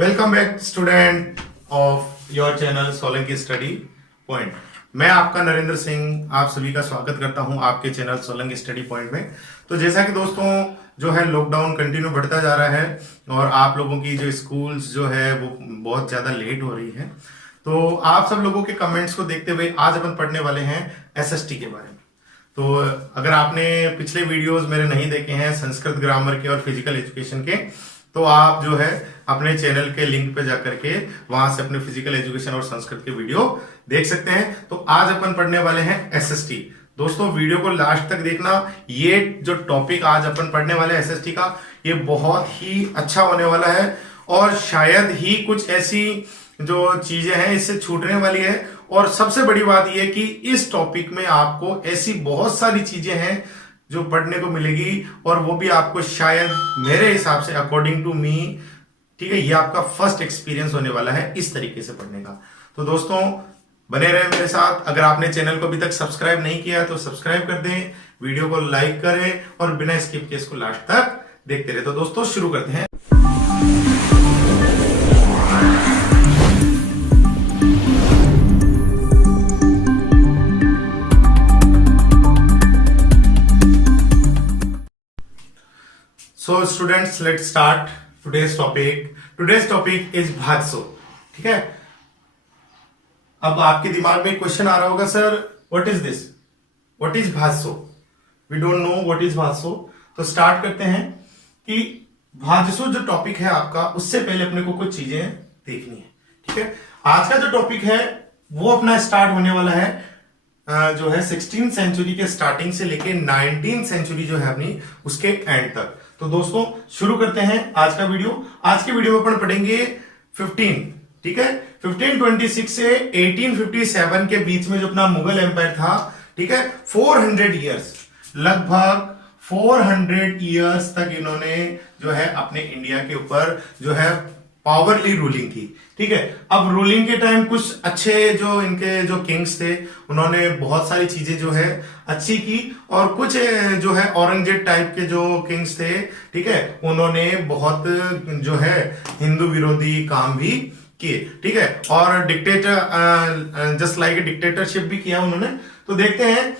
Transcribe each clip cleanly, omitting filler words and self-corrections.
Welcome back student of your channel Solanki study point. मैं आपका नरेंद्र सिंह आप सभी का स्वागत करता हूं आपके चैनल सोलंकी स्टडी पॉइंट में। तो जैसा कि दोस्तों जो है लॉकडाउन कंटिन्यू बढ़ता जा रहा है और आप लोगों की जो स्कूल्स जो है वो बहुत ज़्यादा लेट हो रही है। तो आप सब लोगों के कमेंट्स को देखते हुए आज अपन पढ़ने वाले हैं एसएसटी के बारे में। तो अगर आपने पिछले वीडियोस मेरे नहीं देखे हैं संस्कृत ग्रामर के और फिजिकल एजुकेशन के, तो आप जो है अपने चैनल के लिंक पे जाकर के वहां से अपने फिजिकल एजुकेशन और संस्कृत के वीडियो देख सकते हैं। तो आज अपन पढ़ने वाले हैं एसएसटी। दोस्तों वीडियो को लास्ट तक देखना। ये जो टॉपिक आज अपन पढ़ने वाले हैं एसएसटी का, ये बहुत ही अच्छा होने वाला है और शायद ही कुछ ऐसी जो चीजें हैं इससे छूटने वाली है। और सबसे बड़ी बात यह कि इस टॉपिक में आपको ऐसी बहुत सारी चीजें हैं जो पढ़ने को मिलेगी और वो भी आपको शायद मेरे हिसाब से अकॉर्डिंग टू मी, ठीक है, ये आपका फर्स्ट एक्सपीरियंस होने वाला है इस तरीके से पढ़ने का। तो दोस्तों बने रहे मेरे साथ। अगर आपने चैनल को अभी तक सब्सक्राइब नहीं किया तो सब्सक्राइब कर दें, वीडियो को लाइक करें और बिना स्किप के इसको लास्ट तक देखते रहे। तो दोस्तों शुरू करते हैं। So students, let's start today's topic. Today's topic is भाजसो। ठीक है, अब आपके दिमाग में क्वेश्चन आ रहा होगा, sir what is this, what is भाजसो, we don't know what is भाजसो। तो स्टार्ट करते हैं कि भाजसो जो टॉपिक है आपका, उससे पहले अपने को कुछ चीजें देखनी है। ठीक है, आज का जो टॉपिक है वो अपना स्टार्ट होने वाला है जो है 16th सेंचुरी के स्टार्टिंग से लेके 19th सेंचुरी जो है अपनी उसके एंड तक। तो दोस्तों शुरू करते हैं आज का वीडियो। आज के वीडियो में अपन पढ़ेंगे 15, ठीक है, 1526 से 1857 के बीच में जो अपना मुगल एम्पायर था, ठीक है, 400 ईयर्स, लगभग 400 ईयर्स तक इन्होंने जो है अपने इंडिया के ऊपर जो है पावरली रूलिंग की। ठीक है, अब रूलिंग के टाइम कुछ अच्छे जो इनके जो किंग्स थे उन्होंने बहुत सारी चीजें जो है अच्छी की और कुछ जो है औरंगजेब टाइप के जो किंग्स थे, ठीक है, उन्होंने बहुत जो है हिंदू विरोधी काम भी किए। ठीक है, और डिक्टेटर जस्ट लाइक डिक्टेटरशिप भी किया उन्होंने। तो देखते हैं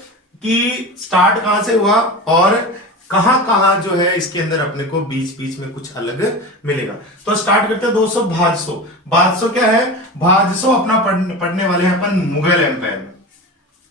कि स्टार्ट कहां से हुआ और कहां कहां जो है इसके अंदर अपने को बीच बीच में कुछ अलग मिलेगा। तो स्टार्ट करते हैं दोस्तों भाजसो। भाजसो क्या है? भाजसो अपना पढ़ने वाले हैं अपन मुगल एम्पायर में।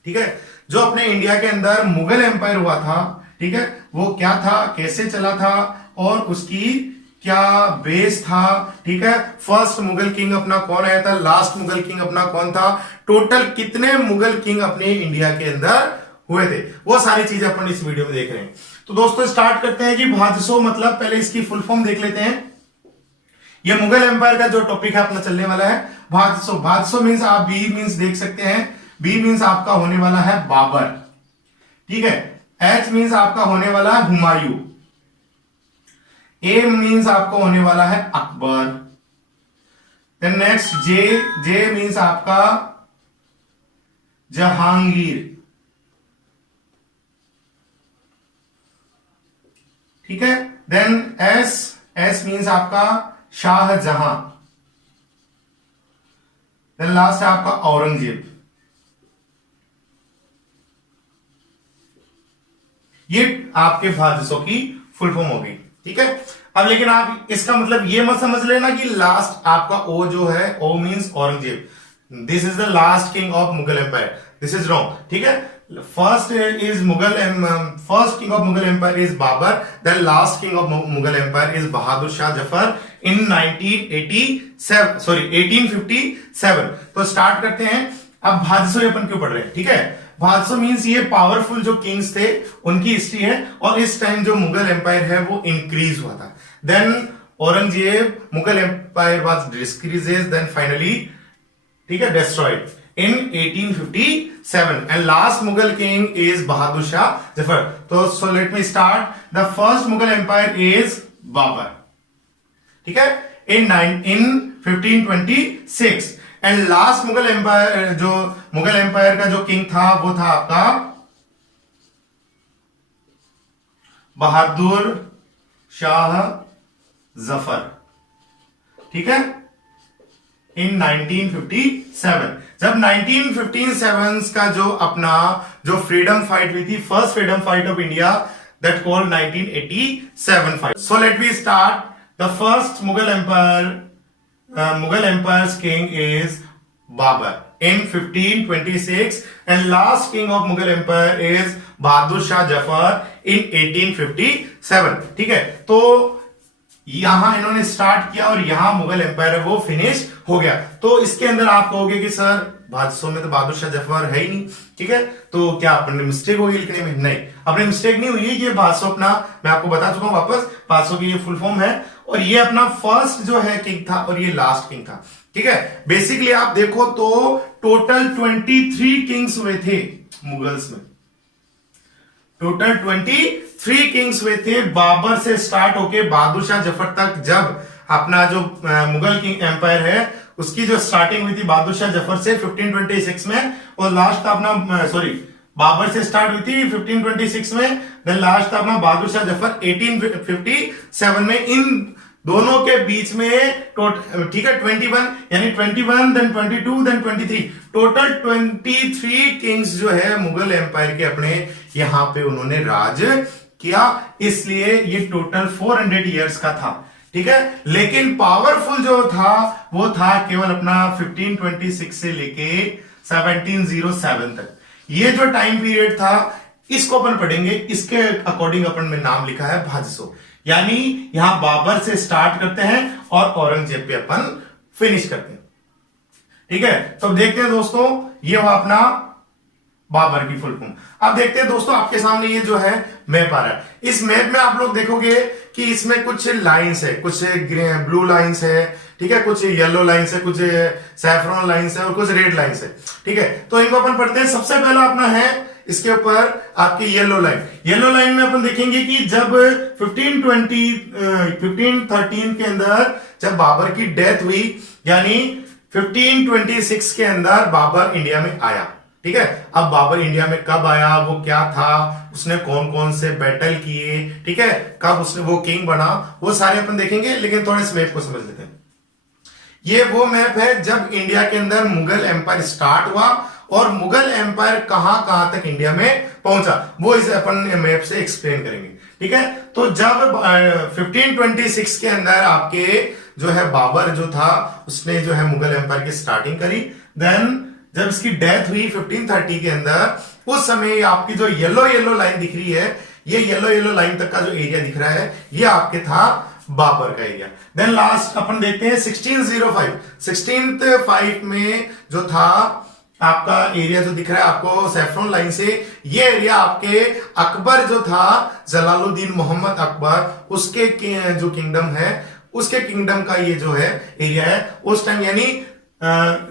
ठीक है, जो अपने इंडिया के अंदर मुगल एम्पायर हुआ था, ठीक है, वो क्या था, कैसे चला था और उसकी क्या बेस था। ठीक है, फर्स्ट मुगल किंग अपना कौन आया था, लास्ट मुगल किंग अपना कौन था, टोटल कितने मुगल किंग अपने इंडिया के अंदर हुए थे, वो सारी चीजें अपन इस वीडियो में देख रहे हैं। तो दोस्तों स्टार्ट करते हैं कि भाजसो मतलब पहले इसकी फुल फॉर्म देख लेते हैं। ये मुगल एम्पायर का जो टॉपिक है अपना चलने वाला है भाजसो। भाजसो मींस आप बी मींस देख सकते हैं, बी मींस आपका होने वाला है बाबर। ठीक है, एच मींस आपका होने वाला है हुमायूं, ए मींस आपका होने वाला है अकबर। देन नेक्स्ट जे, जे मींस आपका जहांगीर। ठीक है, देन एस, एस मींस आपका शाहजहां। देन लास्ट है आपका औरंगजेब। ये आपके भाजसो की फुल फॉर्म होगी। ठीक है, अब लेकिन आप इसका मतलब ये मत समझ लेना कि लास्ट आपका ओ जो है, O means Aurangzeb, this is the last king of Mughal empire, this is wrong. ठीक है, first is Mughal, first king of Mughal empire is Babur, then last king of Mughal empire is Bahadur Shah Zafar in 1857। तो स्टार्ट करते हैं। अब भाजसो अपन क्यों पढ़ रहे हैं? ठीक है, भाजसो मींस ये पावरफुल जो किंग्स थे उनकी हिस्ट्री है और इस टाइम जो मुगल एम्पायर है वो इंक्रीज हुआ था। Then Aurangzeb, Mughal empire was decreases, then finally, ठीक है, destroyed in 1857 and last Mughal king is Bahadur Shah Zafar. So let me start. The first Mughal empire is Babur. ठीक है, in 1526 and last Mughal empire, जो Mughal empire का जो king था वो था आपका बहादुर शाह जफर। ठीक है, इन 1957। जब 1957 का जो अपना जो फ्रीडम फाइट हुई थी, first freedom fight of India, that called 1987 fight. So let we start. The first Mughal empire's king is Babur in 1526 and last king of Mughal empire is Bahadur Shah Zafar in 1857। ठीक है, तो यहां इन्होंने स्टार्ट किया और यहां मुगल एम्पायर है वो फिनिश हो गया। तो इसके अंदर आप कहोगे कि सर बादशाह में तो बहादुर शाह जफर है ही नहीं, ठीक है, तो क्या अपने मिस्टेक होगी लिखने में? नहीं, अपने मिस्टेक नहीं हुई। ये बादशाह अपना, मैं आपको बता चुका हूं वापस, बादशाह की ये फुल फॉर्म है और ये अपना फर्स्ट जो है किंग था और ये लास्ट किंग था। ठीक है, बेसिकली आप देखो तो टोटल 23 किंग्स हुए थे मुगल्स में, टोटल 23 किंग्स हुए थे बाबर से स्टार्ट होके बहादुर शाह जफर तक। जब अपना जो मुगल किंग एम्पायर है उसकी जो स्टार्टिंग हुई थी बहादुर शाह जफर से 1526 में, और लास्ट था अपना बाबर से स्टार्ट हुई थी 1526 में, देन लास्ट था अपना बहादुर शाह जफर 1857 में। इन दोनों के बीच में ठीक है 21, यानी 21 देन 22 देन 23, टोटल 23 किंग्स जो है मुगल एम्पायर के अपने यहां पे उन्होंने राज किया, इसलिए ये टोटल 400 इयर्स का था। ठीक है, लेकिन पावरफुल जो था वो था केवल अपना 1526 से लेके 1707 तक। ये जो टाइम पीरियड था इसको अपन पढ़ेंगे, इसके अकॉर्डिंग अपन में नाम लिखा है भादसो, यानी यहां बाबर से स्टार्ट करते हैं और औरंगजेब पे अपन फिनिश करते हैं। ठीक है, तो देखते हैं दोस्तों, ये हुआ अपना बाबर की फुल फॉर्म। अब देखते हैं दोस्तों, आपके सामने ये जो है मैप आ रहा है। इस मैप में आप लोग देखोगे कि इसमें कुछ लाइंस है, कुछ ब्लू लाइंस है, ठीक है, कुछ येलो लाइंस है, कुछ सैफरॉन लाइंस है और कुछ रेड लाइंस है। ठीक है, तो इनको अपन पढ़ते हैं। सबसे पहला अपना है इसके ऊपर आपकी येलो लाइन। येलो लाइन में अपन देखेंगे कि जब 1513 के अंदर जब बाबर की डेथ हुई, यानी 1526 के अंदर बाबर इंडिया में आया। ठीक है, अब बाबर इंडिया में कब आया, वो क्या था, उसने कौन कौन से बैटल किए, ठीक है, कब उसने वो किंग बना, वो सारे अपन देखेंगे, लेकिन थोड़े से मैप को समझ लेते हैं। ये वो मैप है जब इंडिया के अंदर मुगल एम्पायर स्टार्ट हुआ और मुगल एम्पायर कहां कहां तक इंडिया में पहुंचा, वो इसे अपन मैप से एक्सप्लेन करेंगे। ठीक है, तो जब 1526 के अंदर आपके जो है बाबर जो था उसने जो है मुगल एम्पायर की स्टार्टिंग करी, देन जब इसकी डेथ हुई 1530 के अंदर, उस समय आपकी जो येलो येलो लाइन दिख रही है, ये येलो येलो लाइन तक का जो एरिया दिख रहा है ये आपके था बाबर का एरिया। देन लास्ट अपन देखते हैं 1605 में जो था आपका एरिया जो दिख रहा है आपको सैफरॉन लाइन से, ये एरिया आपके अकबर जो था जलालुद्दीन मोहम्मद अकबर, उसके जो किंगडम है उसके किंगडम का ये जो है एरिया है उस टाइम। यानी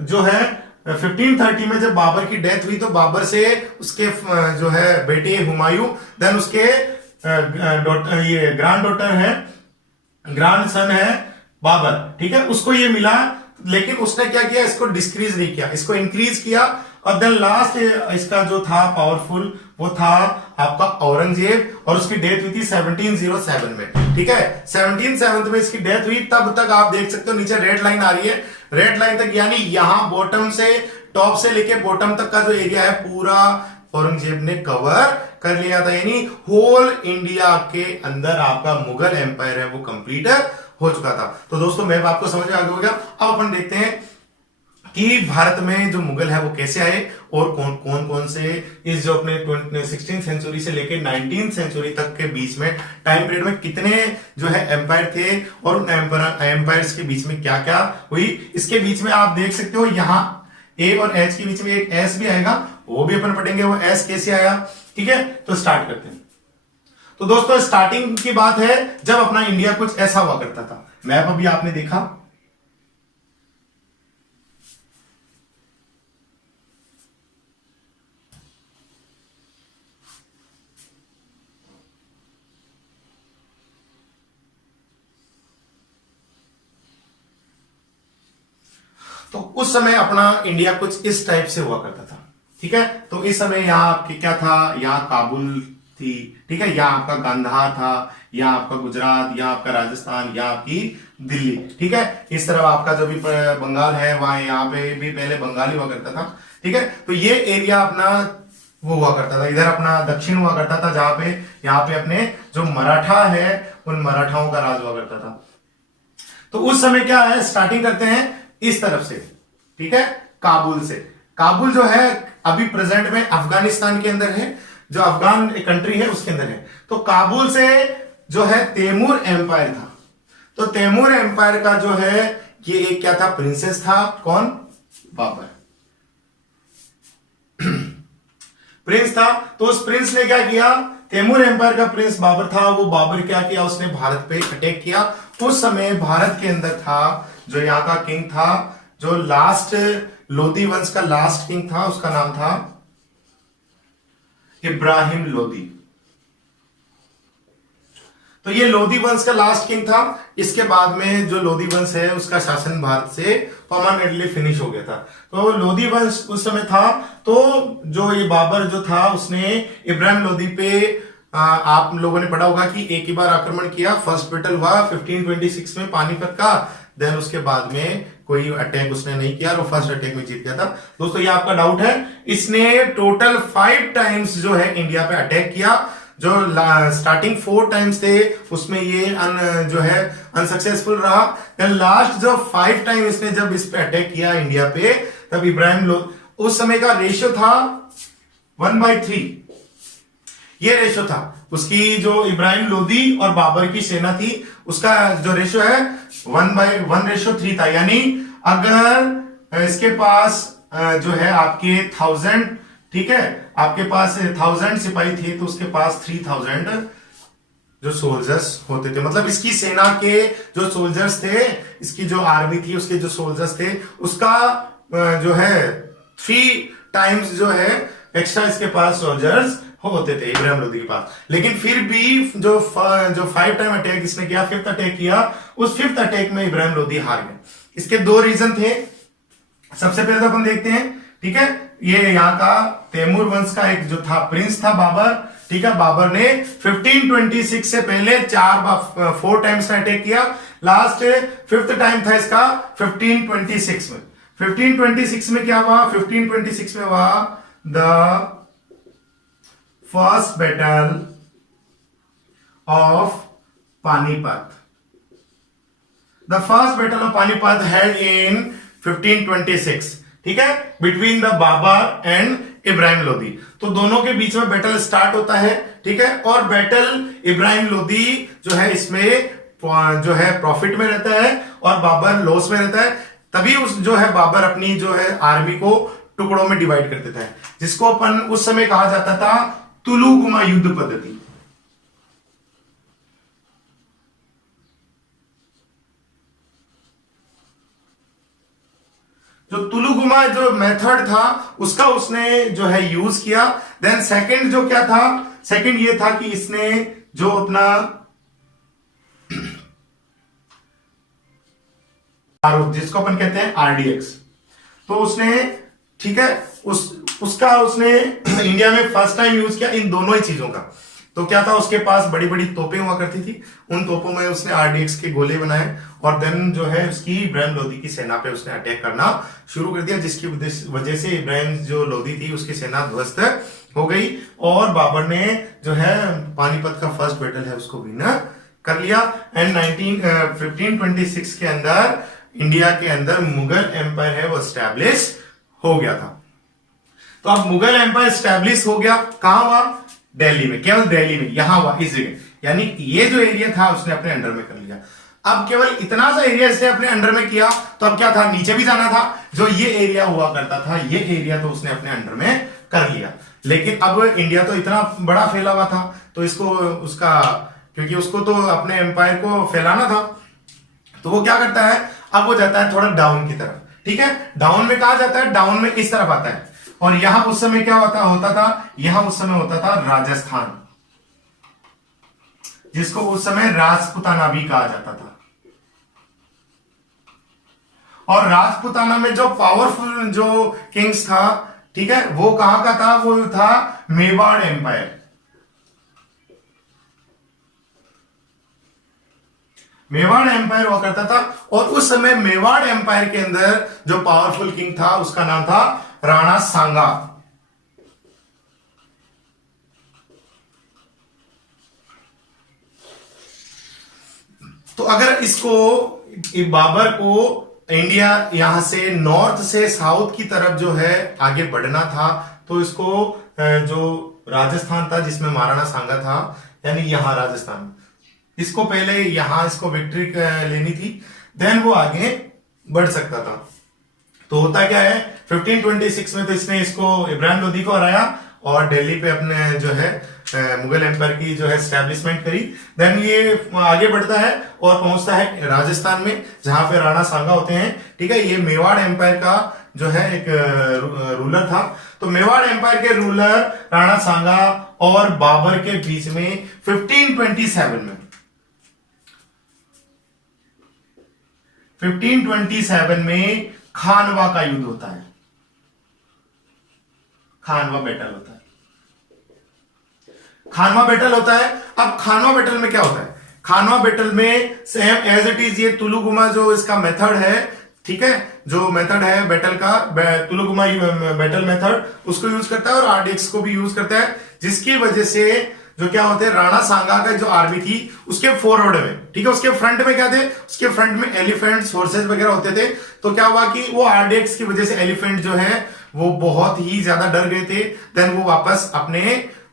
जो है 1530 में जब बाबर की डेथ हुई तो बाबर से उसके जो है बेटे हुमायूं, देन उसके ये ग्रैंड डॉटर है, ग्रैंड सन है बाबर, ठीक है, उसको ये मिला, लेकिन उसने क्या किया, इसको डिस्क्रीज नहीं किया, इसको इंक्रीज किया। और देन लास्ट इसका जो था पावरफुल वो था आपका औरंगजेब, और उसकी डेथ हुई थी 1707 में। ठीक है, 1707 में इसकी डेथ हुई। तब तक आप देख सकते हो नीचे रेड लाइन आ रही है, रेड लाइन तक, यानी यहां बॉटम से टॉप से लेके बॉटम तक का जो एरिया है पूरा औरंगजेब ने कवर कर लिया था, यानी होल इंडिया के अंदर आपका मुगल एम्पायर है वो कंप्लीट हो चुका था। तो दोस्तों मैं आपको समझ में आ गया होगा। अब अपन देखते हैं कि भारत में जो मुगल है वो कैसे आए और कौन कौन से इस जो अपने 16th सेंचुरी से लेके 19th सेंचुरी तक के बीच में टाइम पीरियड में कितने जो है एम्पायर थे और उन एम्पायर्स के बीच में क्या क्या हुई। इसके बीच में आप देख सकते हो यहां ए और एच के बीच में एक एस भी आएगा, वो भी अपन पढ़ेंगे वो एस कैसे आया। ठीक है, तो स्टार्ट करते हैं। तो दोस्तों स्टार्टिंग की बात है जब अपना इंडिया कुछ ऐसा हुआ करता था। मैप अभी आपने देखा, तो उस समय अपना इंडिया कुछ इस टाइप से हुआ करता था। ठीक है, तो इस समय यहां आपके क्या था, यहां काबुल थी, ठीक है। यहाँ आपका गांधार था, यहाँ आपका गुजरात, यहाँ आपका राजस्थान, यहाँ आपकी दिल्ली, ठीक है। इस तरह आपका जो भी बंगाल है वहां यहाँ पे भी पहले बंगाल ही हुआ करता था, ठीक है। तो ये एरिया अपना वो हुआ करता था, इधर अपना दक्षिण हुआ करता था, जहां पे यहाँ पे अपने जो मराठा है उन मराठाओं का राज हुआ करता था। तो उस समय क्या है, स्टार्टिंग करते हैं इस तरफ से, ठीक है, काबुल से। काबुल जो है अभी प्रेजेंट में अफगानिस्तान के अंदर है, जो अफगान एक कंट्री है उसके अंदर है। तो काबुल से जो है तैमूर एम्पायर था। तो तैमूर एम्पायर का जो है ये एक क्या था, प्रिंसेस था, कौन, बाबर प्रिंस था। तो उस प्रिंस ने क्या किया, तैमूर एम्पायर का प्रिंस बाबर था, वो बाबर क्या किया, उसने भारत पे अटैक किया। उस समय भारत के अंदर था जो यहाँ का किंग था, जो लास्ट लोधी वंश का लास्ट किंग था, उसका नाम था इब्राहिम लोधी। तो ये लोधी वंश का लास्ट किंग था। इसके बाद में जो लोधी वंश है उसका शासन भारत से परमानेंटली फिनिश हो गया था। तो लोधी वंश उस समय था। तो जो ये बाबर जो था उसने इब्राहिम लोधी पे आप लोगों ने पढ़ा होगा कि एक ही बार आक्रमण किया। फर्स्ट बैटल हुआ 1526 में पानीपत का, देन उसके बाद में कोई अटैक उसने नहीं किया और फर्स्ट अटैक में जीत गया था। दोस्तों ये आपका डाउट है, इसने टोटल 5 टाइम्स जो है इंडिया पे अटैक किया। जो स्टार्टिंग 4 टाइम्स थे उसमें ये जो है अनसक्सेसफुल रहा। देन लास्ट जो 5 टाइम इसने जब इस पे अटैक किया इंडिया पे, तब इब्राहिम उस समय का रेशियो था 1/3, ये रेशियो था उसकी। जो इब्राहिम लोधी और बाबर की सेना थी उसका जो रेशियो है 1/1:3 था। यानी अगर इसके पास जो है आपके 1000, ठीक है, आपके पास 1000 सिपाही थे तो उसके पास 3000 जो सोल्जर्स होते थे। मतलब इसकी सेना के जो सोल्जर्स थे, इसकी जो आर्मी थी उसके जो सोल्जर्स थे, उसका जो है 3 टाइम्स जो है एक्स्ट्रा इसके पास सोल्जर्स होते थे इब्राहिम लोधी के पास। लेकिन फिर भी जो 5 टाइम अटैक इसने किया, 5th अटैक किया, उस 5th अटैक में इब्राहिम लोधी हार गए। इसके 2 रीजन थे। सबसे पहले तो अपन देखते हैं, ठीक है, ये यहाँ का तैमूर वंश का एक जो था प्रिंस था बाबर, ठीक है। बाबर ने 1526 से पहले 4 टाइम्स अटैक किया। लास्ट 5th टाइम था इसका 1526 में। 1526 में क्या हुआ, 1526 में हुआ the first battle of Panipat. The first battle of Panipat held in 1526, ठीक है, between the Babur and Ibrahim Lodhi. तो दोनों के बीच में बैटल स्टार्ट होता है, ठीक है। और बैटल इब्राहिम लोधी जो है इसमें जो है प्रॉफिट में रहता है और बाबर लॉस में रहता है। तभी उस जो है बाबर अपनी जो है आर्मी को टुकड़ों में डिवाइड कर देता है, जिसको अपन उस समय कहा जाता था तुलुगुमा युद्ध पद्धति। जो तुलुगुमा जो मेथड था उसका उसने जो है यूज किया। देन सेकंड जो क्या था, सेकंड ये था कि इसने जो अपना जिसको अपन कहते हैं RDX, तो उसने, ठीक है, उसका उसने इंडिया में फर्स्ट टाइम यूज किया इन दोनों ही चीजों का। तो क्या था, उसके पास बड़ी बड़ी तोपें हुआ करती थी, उन तोपों में उसने RDX के गोले बनाए और देन जो है उसकी इब्राहिम लोधी की सेना पे उसने अटैक करना शुरू कर दिया, जिसकी वजह से इब्राहिम जो लोधी थी उसकी सेना ध्वस्त हो गई और बाबर ने जो है पानीपत का फर्स्ट बैटल है उसको विन कर लिया। एंड 1526 के अंदर इंडिया के अंदर मुगल एम्पायर है वो स्टैब्लिश हो गया था। तो अब मुगल एम्पायर स्टैब्लिश हो गया, कहां हुआ, दिल्ली में, केवल दिल्ली में, यहां हुआ, इस जगह। यानी ये जो एरिया था उसने अपने अंडर में कर लिया। अब केवल इतना सा एरिया इसने अपने अंडर में किया, तो अब क्या था, नीचे भी जाना था। जो ये एरिया हुआ करता था, ये एरिया तो उसने अपने अंडर में कर लिया। लेकिन अब इंडिया तो इतना बड़ा फैला हुआ था, तो इसको उसका, क्योंकि उसको तो अपने एम्पायर को फैलाना था, तो वो क्या करता है, अब वो जाता है थोड़ा डाउन की तरफ, ठीक है। डाउन में कहा जाता है, डाउन में इस तरफ आता है। और यहां उस समय क्या होता था, यहां उस समय होता था राजस्थान, जिसको उस समय राजपुताना भी कहा जाता था। और राजपुताना में जो पावरफुल जो किंग्स था, ठीक है, वो कहां का था, वो था मेवाड़ एम्पायर। मेवाड़ एम्पायर हुआ करता था। और उस समय मेवाड़ एम्पायर के अंदर जो पावरफुल किंग था उसका नाम था राणा सांगा। तो अगर इसको बाबर को इंडिया यहां से नॉर्थ से साउथ की तरफ जो है आगे बढ़ना था, तो इसको जो राजस्थान था जिसमें महाराणा सांगा था, यानी यहां राजस्थान, इसको पहले यहां इसको विक्ट्री लेनी थी, देन वो आगे बढ़ सकता था। तो होता क्या है 1526 में तो इसने इसको इब्राहिम लोदी को हराया और दिल्ली पे अपने जो है मुगल एम्पायर की जो है एस्टेब्लिशमेंट करी। देन ये आगे बढ़ता है और पहुंचता है राजस्थान में जहां पे राणा सांगा होते हैं। ठीक है, ये मेवाड़ एम्पायर का जो है एक रूलर था। तो मेवाड़ एम्पायर के रूलर राणा सांगा और बाबर के बीच में 1527 में खानवा का युद्ध होता है, खानवा बैटल होता है। खानवा बैटल होता है। अब खानवा बैटल में क्या होता है, खानवा बैटल में सेम एज इट इज ये तुलुगुमा जो इसका मेथड है, ठीक है, जो मेथड है बैटल का, तुलुगुमा बैटल मेथड, उसको यूज करता है और आरडीएक्स को भी यूज करता है, जिसकी वजह से जो क्या होते हैं राणा सांगा का जो आर्मी थी उसके फॉरवर्ड में, ठीक है, उसके फ्रंट में क्या थे, उसके फ्रंट में एलिफेंट्स हॉर्सेस वगैरह होते थे। तो क्या हुआ कि वो आरडीएक्स की वजह से एलिफेंट जो है वो बहुत ही ज्यादा डर गए थे। देन वो वापस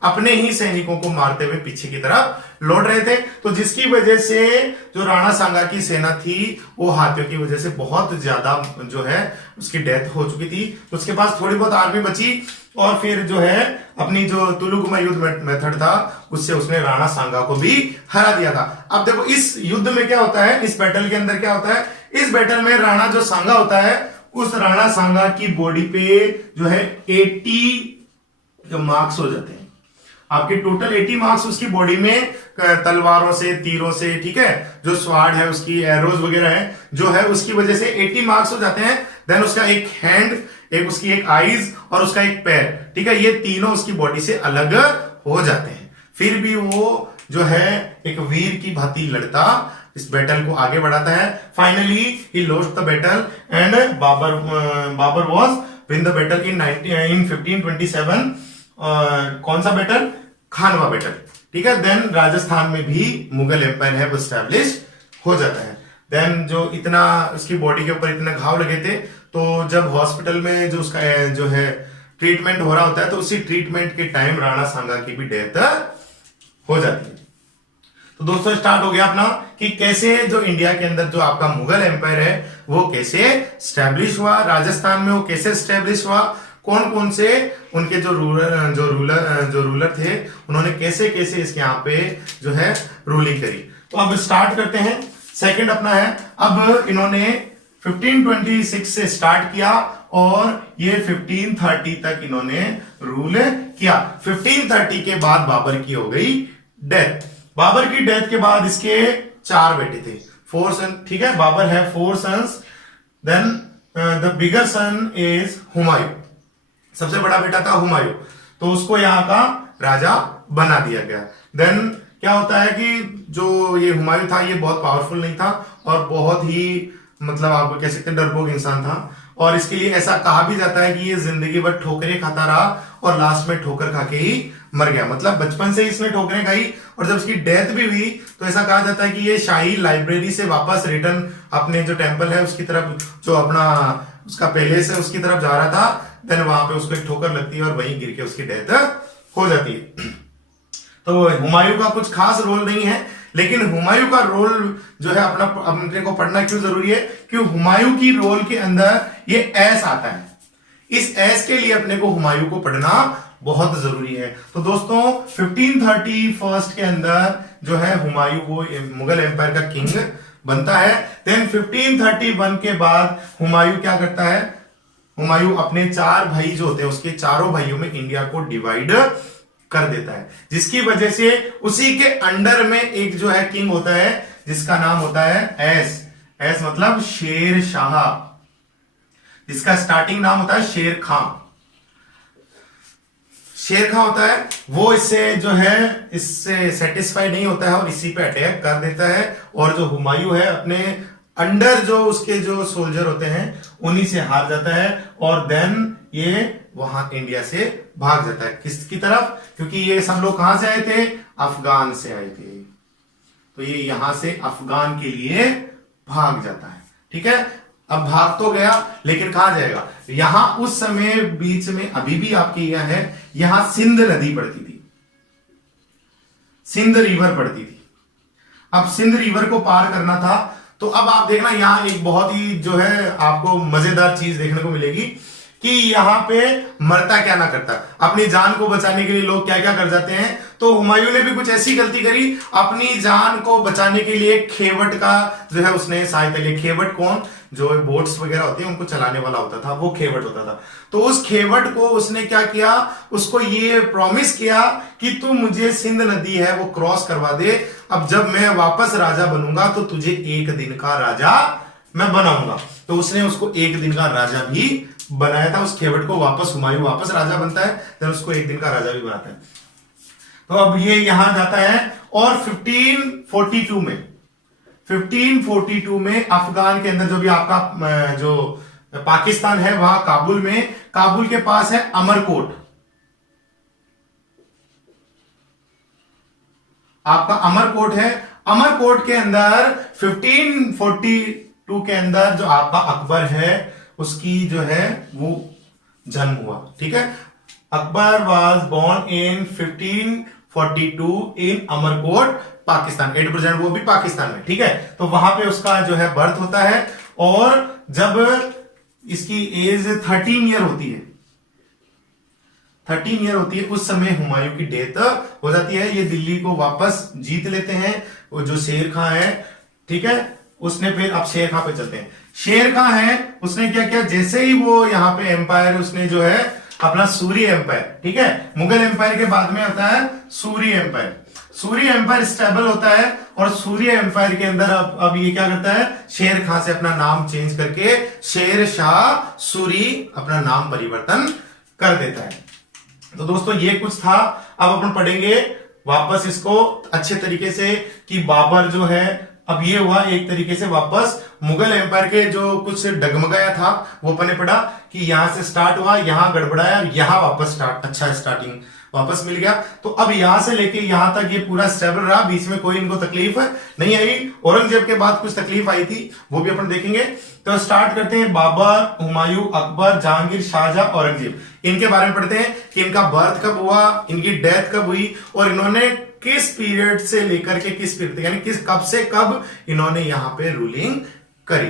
अपने ही सैनिकों को मारते हुए पीछे की तरफ लौट रहे थे। तो जिसकी वजह से जो राणा सांगा की सेना थी वो हाथियों की वजह से बहुत ज्यादा जो है उसकी डेथ हो चुकी थी। तो उसके पास थोड़ी बहुत आर्मी बची और फिर जो है अपनी जो तुलुगुमा युद्ध मेथड था उससे उसने राणा सांगा को भी हरा दिया था। अब देखो इस युद्ध में क्या होता है, इस बैटल के अंदर क्या होता है, इस बैटल में राणा जो सांगा होता है उस राणा सांगा की बॉडी पे जो है 80 मार्क्स हो जाते हैं। आपके टोटल 80 मार्क्स उसकी बॉडी में तलवारों से, तीरों से, ठीक है, जो स्वाड है उसकी, एरोज वगैरह है जो है, उसकी वजह से 80 मार्क्स हो जाते हैं। देन उसका एक हैंड, एक उसकी एक आईज और उसका एक पैर, ठीक है, ये तीनों उसकी बॉडी से अलग हो जाते हैं। फिर भी वो जो है एक वीर की भांति लड़ता इस बैटल को आगे बढ़ाता है। Finally he lost the battle and Babur was win the battle in 1527। कौन सा बैटल, खानवा बैटल, ठीक है। देन राजस्थान में भी मुगल एम्पायर है वो स्टैब्लिश हो जाता है। देन जो इतना उसकी बॉडी के ऊपर इतने घाव लगे थे, तो जब हॉस्पिटल में जो उसका जो है ट्रीटमेंट हो रहा होता है, तो उसी ट्रीटमेंट के टाइम राणा सांगा की भी डेथ हो जाती है। तो दोस्तों स्टार्ट हो गया अपना कि कैसे जो इंडिया के अंदर जो आपका मुगल एम्पायर है वो कैसे स्टैब्लिश हुआ, राजस्थान में वो कैसे स्टैब्लिश हुआ, कौन कौन से उनके जो रूलर थे उन्होंने कैसे कैसे इसके यहाँ पे जो है रूलिंग करी। तो अब स्टार्ट करते हैं। सेकंड अपना है, अब इन्होंने 1526 से स्टार्ट किया और ये 1530 तक इन्होंने रूल किया। 1530 के बाद बाबर की हो गई डेथ। बाबर की डेथ के बाद इसके 4 बेटे थे, 4 सन, ठीक है, बाबर है 4 sons. Then the bigger son is Humayun, सबसे बड़ा बेटा था हुमायूं, तो उसको यहाँ का राजा बना दिया गया। देन क्या होता है कि जो ये हुमायूं था ये बहुत पावरफुल नहीं था और बहुत ही मतलब आप कह सकते हैं डरपोक इंसान था, और इसके लिए ऐसा कहा भी जाता है कि ये जिंदगी भर ठोकरें खाता रहा और लास्ट में ठोकर खा के ही मर गया। मतलब बचपन से ही इसने ठोकरें खाई और जब इसकी डेथ भी हुई तो ऐसा कहा जाता है कि ये शाही लाइब्रेरी से वापस रिटर्न अपने जो टेम्पल है उसकी तरफ, जो अपना उसका पैलेस है उसकी तरफ जा रहा था। देन वहां पे उसको एक ठोकर लगती है और वहीं गिर के उसकी डेथ हो जाती है। तो हुमायूं का कुछ खास रोल नहीं है, लेकिन हुमायूं का रोल जो है अपने को पढ़ना क्यों जरूरी है, कि हुमायूं की रोल के अंदर ये एस आता है, इस एस के लिए अपने को हुमायूं को पढ़ना बहुत जरूरी है। तो दोस्तों 1531 के अंदर जो है हुमायूं वो मुगल एम्पायर का किंग बनता है। देन 1531 के बाद हुमायूं क्या करता है, हुमायूं अपने 4 भाई जो होते हैं उसके चारों भाइयों में इंडिया को डिवाइड कर देता है, जिसकी वजह से उसी के अंडर में एक जो है किंग होता है जिसका नाम होता है एस मतलब शेर शाह, जिसका स्टार्टिंग नाम होता है शेर खां। शेर खां होता है वो इससे जो है इससे सेटिस्फाई नहीं होता है और इसी पे अटैक कर देता है, और जो हुमायूं है अपने अंडर जो उसके जो सोल्जर होते हैं उन्हीं से हार जाता है, और देन ये वहां इंडिया से भाग जाता है किसकी तरफ, क्योंकि ये सब लोग कहां से आए थे, अफगान से आए थे, तो ये यहां से अफगान के लिए भाग जाता है। ठीक है, अब भाग तो गया लेकिन कहां जाएगा, यहां उस समय बीच में अभी भी आपके यह है, यहां सिंध नदी पड़ती थी, सिंध रिवर पड़ती थी। अब सिंध रिवर को पार करना था, तो अब आप देखना यहां एक बहुत ही जो है आपको मजेदार चीज देखने को मिलेगी कि यहां पे मरता क्या ना करता, अपनी जान को बचाने के लिए लोग क्या क्या कर जाते हैं। तो हुमायूं ने भी कुछ ऐसी गलती करी, अपनी जान को बचाने के लिए खेवट का जो है उसने सहायता ली। खेवट कौन, जो बोट्स वगैरह होती है उनको चलाने वाला होता था, वो खेवट होता था। तो उस खेवट को उसने क्या किया, उसको ये प्रॉमिस किया कि तू मुझे सिंध नदी है वो क्रॉस करवा दे, अब जब मैं वापस राजा बनूंगा तो तुझे एक दिन का राजा मैं बनाऊंगा। तो उसने उसको एक दिन का राजा भी बनाया था, उस खेवट को वापस हुमायूं वापस राजा बनता है, फिर उसको एक दिन का राजा भी बनाता है। तो अब ये यहां जाता है, और 1542 में अफगान के अंदर जो भी आपका जो पाकिस्तान है वहां काबुल में, काबुल के पास है अमरकोट, आपका अमरकोट है। अमरकोट के अंदर 1542 के अंदर जो आपका अकबर है उसकी जो है वो जन्म हुआ। ठीक है, अकबर वॉज बोर्न इन 1542 इन अमरकोट पाकिस्तान, 8% वो भी पाकिस्तान में। ठीक है, तो वहां पे उसका जो है बर्थ होता है, और जब इसकी एज 13 ईयर होती है, 13 ईयर होती है, उस समय हुमायूं की डेथ हो जाती है। ये दिल्ली को वापस जीत लेते हैं, वो जो शेर खां है। ठीक है, उसने फिर अब शेर खां पे चलते हैं। शेर खां है उसने क्या किया, जैसे ही वो यहां पे एम्पायर उसने जो है अपना सूर्य एम्पायर, ठीक है, मुगल एम्पायर के बाद में आता है सूर्य एम्पायर। सूर्य एम्पायर स्टेबल होता है, और सूर्य एम्पायर के अंदर अब ये क्या करता है, शेर खां से अपना नाम चेंज करके शेर शाह सूरी अपना नाम परिवर्तन कर देता है। तो दोस्तों ये कुछ था। अब अपन पढ़ेंगे वापस इसको अच्छे तरीके से कि बाबर जो है, अब ये हुआ एक तरीके से वापस मुगल एम्पायर के जो कुछ डगमगाया था वो अपने पढ़ा कि यहां से स्टार्ट हुआ, यहां गड़बड़ाया, यहां वापस स्टार्ट, अच्छा स्टार्टिंग वापस मिल गया। तो अब यहां से लेके यहां तक ये पूरा स्टेबल रहा, बीच में कोई इनको तकलीफ नहीं आई। औरंगजेब के बाद कुछ तकलीफ आई थी, वो भी अपन देखेंगे। तो स्टार्ट करते हैं, बाबर, हुमायूं, अकबर, जहांगीर, शाहजहां, औरंगजेब। इनके बारे में पढ़ते हैं कि इनका बर्थ कब हुआ, इनकी डेथ कब हुई, और इन्होंने किस पीरियड से लेकर के किस पीरियड यानी किस कब से कब इन्होंने यहां पे रूलिंग करी।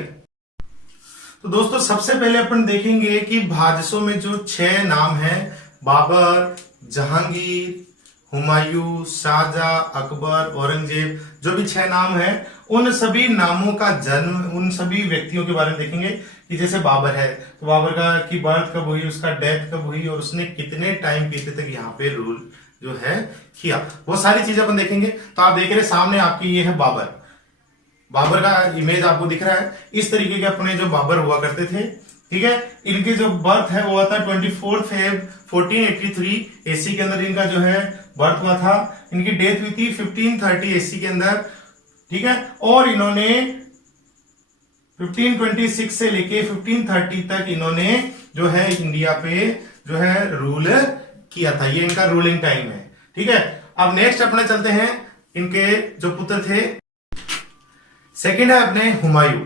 तो दोस्तों सबसे पहले अपन देखेंगे कि भाजसों में जो 6 नाम हैं, बाबर, जहांगीर, हुमायूं, शाहजहां, अकबर, औरंगजेब, जो भी 6 नाम हैं, उन सभी नामों का जन्म, उन सभी व्यक्तियों के बारे में देखेंगे कि जैसे बाबर है तो बाबर का की बर्थ कब हुई, उसका डेथ कब हुई, और उसने कितने टाइम पीते तक यहाँ पे रूल जो है किया, वो सारी चीजें अपन देखेंगे। तो आप देख रहे सामने आपकी ये है बाबर, बाबर का इमेज आपको दिख रहा है। इस तरीके के अपने जो बाबर हुआ करते थे, ठीक है। इनके जो बर्थ है वो हुआ था 24 फेब 1483 एसी के अंदर इनका जो है बर्थ हुआ था। इनकी डेथ हुई थी 1530 एसी के अंदर, ठीक है। और इन्होंने 1526 से लेके 1530 तक इन्होंने जो है इंडिया पे जो है रूल किया था, ये इनका रूलिंग टाइम है, ठीक है। अब नेक्स्ट अपने चलते हैं, इनके जो पुत्र थे, सेकंड है अपने हुमायूं।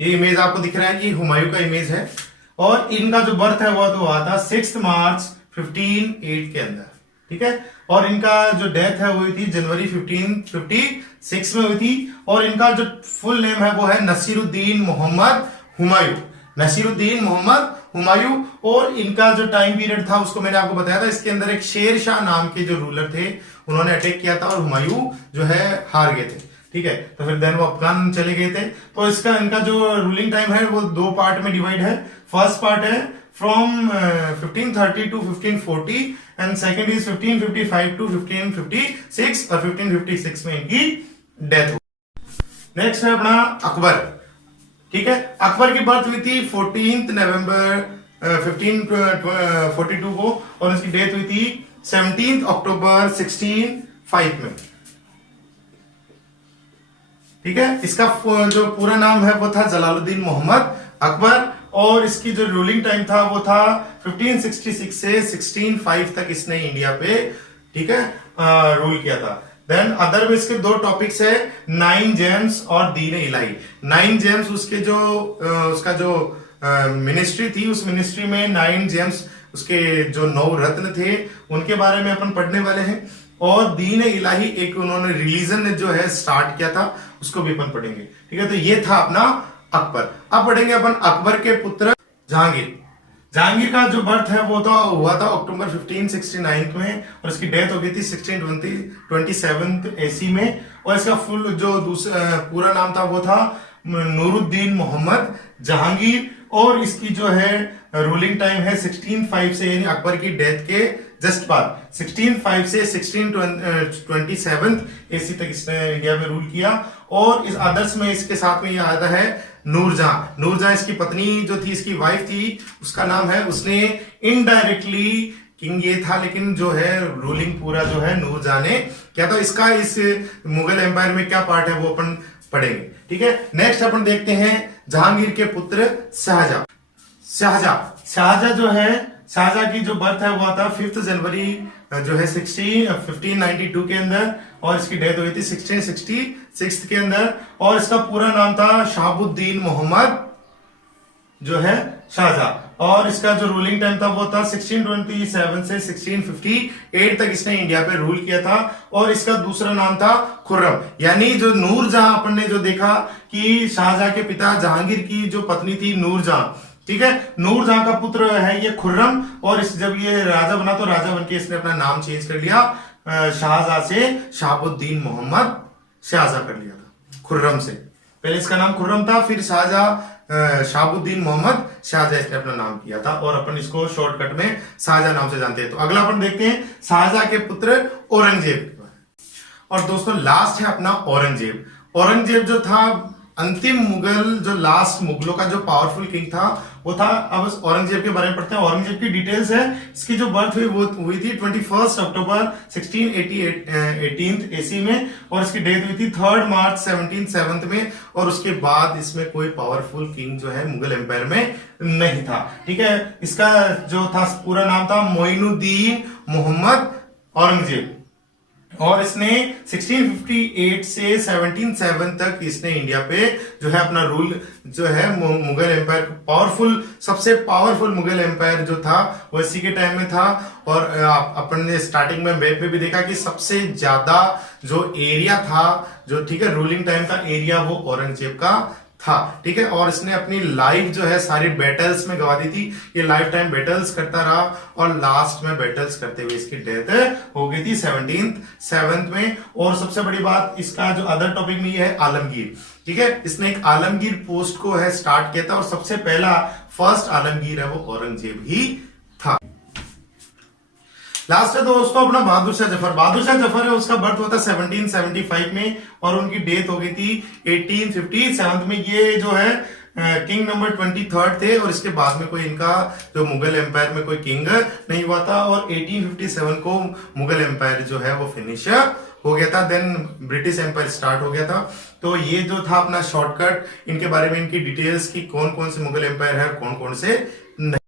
ये इमेज आपको दिख रहा है कि हुमायूं का इमेज है, और इनका जो बर्थ है वो तो हुआ था 6 मार्च 1508 के अंदर, ठीक है। और इनका जो डेथ है वो हुई थी जनवरी 1556 में हुई थी। और इनका जो फुल नेम है वो है नसीरुद्दीन मोहम्मद हुमायूं, नसीरुद्दीन मोहम्मद हुमायूं। और इनका जो टाइम पीरियड था उसको मैंने आपको बताया था, इसके अंदर एक शेर शाह नाम के जो रूलर थे उन्होंने अटैक किया था और हुमायूं जो है हार गए थे, ठीक है। तो फिर देन वो अफगान चले गए थे। तो इसका इनका जो रूलिंग टाइम है वो 2 पार्ट में डिवाइड है। फर्स्ट पार्ट है from 1530 to 1540 and second is 1555 to 1556 और 1556 में इनकी डेथ हुई। नेक्स्ट है अपना अकबर, ठीक है। अकबर की बर्थ हुई थी 14 नवंबर 1542 को, और इसकी डेथ हुई थी 17 अक्टूबर 1605 में। ठीक है, इसका जो पूरा नाम है वो था जलालुद्दीन मोहम्मद अकबर, और इसकी जो रूलिंग टाइम था वो था 1566 से 1605 तक इसने इंडिया पे, ठीक है, रूल किया था। देन अदर में इसके दो टॉपिक्स है, 9 जेम्स और दीन इलाही। 9 जेम्स उसके जो उसका जो मिनिस्ट्री थी, उस मिनिस्ट्री में 9 जेम्स उसके जो 9 रत्न थे उनके बारे में अपन पढ़ने वाले हैं, और दीन इलाही एक उन्होंने रिलीजन जो है स्टार्ट किया था, उसको भी अपन पढ़ेंगे। ठीक है, तो ये था अपना अकबर। अब पढ़ेंगे अपन अकबर के पुत्र जहांगीर। जहांगीर का जो बर्थ है वो तो हुआ था अक्टूबर 1569 में, और इसकी डेथ हो गई थी 1627 एसी में, और इसका फुल जो दूसरा पूरा नाम था वो था नूरुद्दीन मोहम्मद जहांगीर, और इसकी जो है रूलिंग टाइम है 1605 से, यानी अकबर की डेथ के जस्ट बाद 1605 से 1627 एसी तक इसने इंडिया में रूल किया। और इस आदर्श में इसके साथ में ये आता है नूरजहां। नूरजहां इसकी पत्नी जो थी, इसकी वाइफ थी, उसका नाम है, उसने इनडायरेक्टली किंग ये था, लेकिन जो है रूलिंग पूरा जो है नूरजहां ने क्या था। इसका इस मुगल एम्पायर में क्या पार्ट है वो अपन पढ़ेंगे। ठीक है, नेक्स्ट अपन देखते हैं जहांगीर के पुत्र शाहजहां। शाहजहां जो है, शाहजहां की जो बर्थ है वो आता 5 जनवरी जो है 1592 के अंदर, और इसकी डेथ हुई थी 1666 के अंदर, और इसका पूरा नाम था शहाबुद्दीन मोहम्मद जो है शाहजहां, और इसका जो रूलिंग टाइम था वो था 1627 से 1658 तक इसने इंडिया पे रूल किया था, और इसका दूसरा नाम था खुर्रम। यानी जो नूरजहां अपन ने जो देखा कि शाहजहां के पिता जहांगीर की जो पत्नी थी नूरजहां, ठीक है, नूरजहां का पुत्र है ये खुर्रम, और इस जब ये राजा बना तो राजा बनके इसने अपना नाम चेंज कर लिया, शाहजहां से शहाबुद्दीन मोहम्मद शाहजहां कर लिया था, खुर्रम से। पहले इसका नाम खुर्रम था, फिर शाहजहां शहाबुद्दीन मोहम्मद शाहजहां इसने अपना नाम किया था, और अपन इसको शॉर्टकट में शाहजहां नाम से जानते हैं। तो अगला अपन देखते हैं शाहजहां के पुत्र औरंगजेब। और दोस्तों लास्ट है अपना औरंगजेब। औरंगजेब जो था अंतिम मुगल, जो लास्ट मुगलों का जो पावरफुल किंग था वो था। अब औरंगजेब के बारे में पढ़ते हैं। औरंगजेब की डिटेल्स है, इसकी जो बर्थ हुई वो हुई थी 21 अक्टूबर 1618 एसी में, और इसकी डेथ हुई थी 3 मार्च 1707 में, और उसके बाद इसमें कोई पावरफुल किंग जो है मुगल एम्पायर में नहीं था। ठीक है, इसका जो था पूरा नाम था मोइनुद्दीन मोहम्मद औरंगजेब, और इसने 1658 से 1707 तक इसने इंडिया पे जो है अपना रूल जो है मुगल एम्पायर, पावरफुल, सबसे पावरफुल मुगल एम्पायर जो था वो इसी के टाइम में था। और अपन ने स्टार्टिंग में मैप में भी देखा कि सबसे ज्यादा जो एरिया था, जो ठीक है रूलिंग टाइम का एरिया, वो औरंगजेब का था। ठीक है, और इसने अपनी लाइफ जो है सारी बैटल्स में गवा दी थी। ये लाइफ टाइम बैटल्स करता रहा, और लास्ट में बैटल्स करते हुए इसकी डेथ हो गई थी 17th में। और सबसे बड़ी बात, इसका जो अदर टॉपिक में ये है आलमगीर। ठीक है, इसने एक आलमगीर पोस्ट को है स्टार्ट किया था, और सबसे पहला फर्स्ट आलमगीर है वो औरंगजेब ही था। लास्ट है दोस्तों अपना बहादुर शाह जफर। बहादुर शाह जफर है, उसका बर्थ हुआ था 1775 में, और उनकी डेथ हो गई थी 1857 में। ये जो है किंग नंबर 23 थे, और इसके बाद में कोई इनका जो मुगल एम्पायर में कोई किंग नहीं हुआ था, और 1857 को मुगल एम्पायर जो है वो फिनिश हो गया था। देन ब्रिटिश एम्पायर स्टार्ट हो गया था। तो ये जो था अपना शॉर्टकट, इनके बारे में इनकी डिटेल्स की कौन कौन से मुगल एम्पायर है, कौन कौन से नहीं।